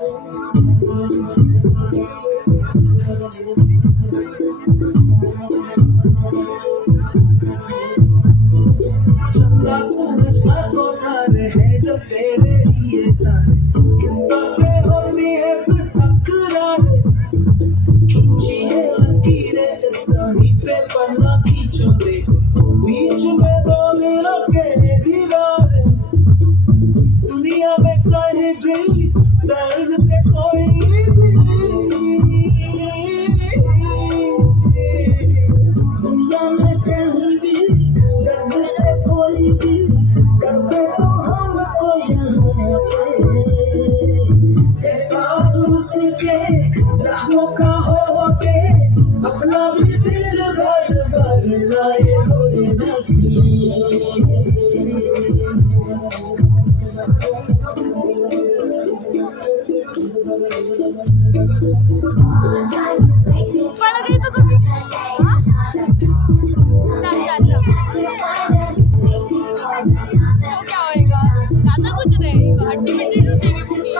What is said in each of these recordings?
चंदा सूरज को तारे हैं जब तेरे लिए सारे किस बातें होती है फिर तकरारे खींची है लकीरें जैसा पे पन्ना खींचो देखो बीच में दो दिलों के दीवारें दुनिया में कहीं भी दर्द से कोई भी दुनिया में कहीं भी दर्द से कोई भी करते तो हमको यहाँ पे एहसास उसके जख्मों का हो के अपना भी दिल भर भर लाए रोए ऊपर लगी तो कभी तो क्या होएगा? ज्यादा कुछ नहीं, हड्डी मिट्टी टूटेगी फूटी।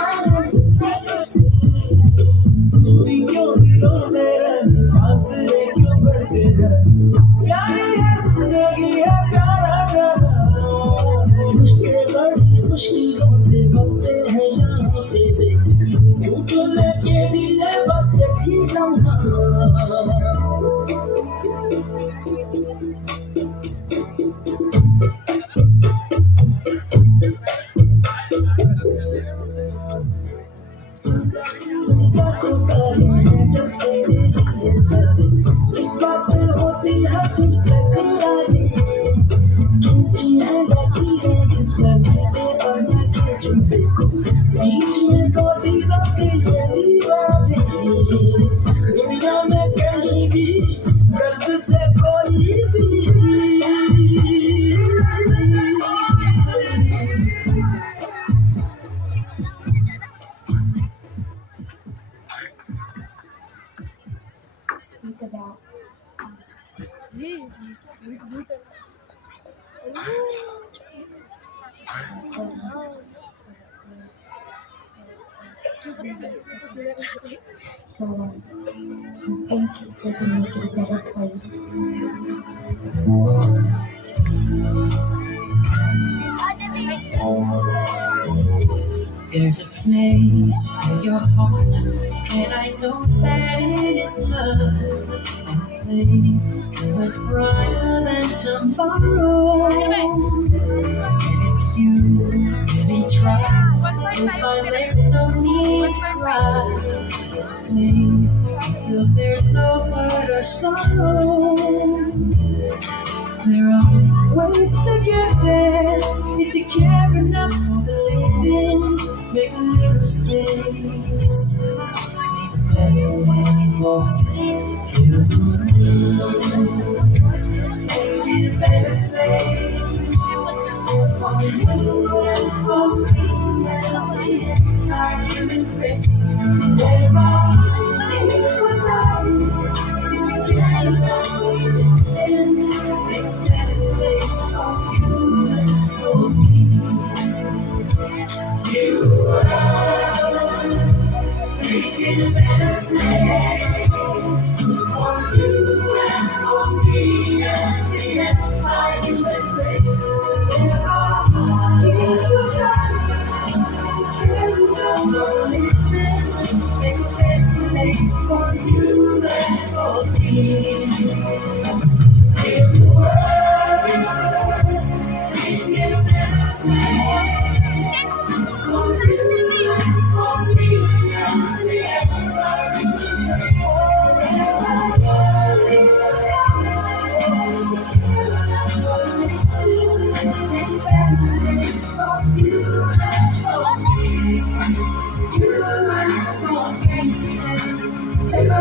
दूरी क्यों दिलों में रहे फासले क्यों बढ़ते रहे प्यारी है जिंदगी है प्यारा गाना मुश्किल बड़ी मुश्किलों से बनते हैं यहाँ पे देख टूटने के लिए बस एक ही लम्हा इस बात होती है फिर तकरारे खींची है लकीरें जिससे बना के चुनते को बीच में दो दिलों के ये दीवारें दुनिया में कहीं भी दर्द से कोई भी ये क्या भूत है? क्यों पता चला? Thank you for making it a better place. There's a place in your heart, and I know that it is love. And this place was brighter than tomorrow. And if you really try, you'll find there's no need to cry. This place, you feel there's no hurt or sorrow. There are ways to get there if you care enough to live in. Make a little space. Make a better voice. Make it a better place for you and for me and the entire human race. There are people out if you care enough to live in. Make a better place for you and for me. You are making a better place for you and for me and the entire human race. There are people out there who don't believe in. Make a better place for you and for me. You are making a better place for you and for me and the entire human race. There are people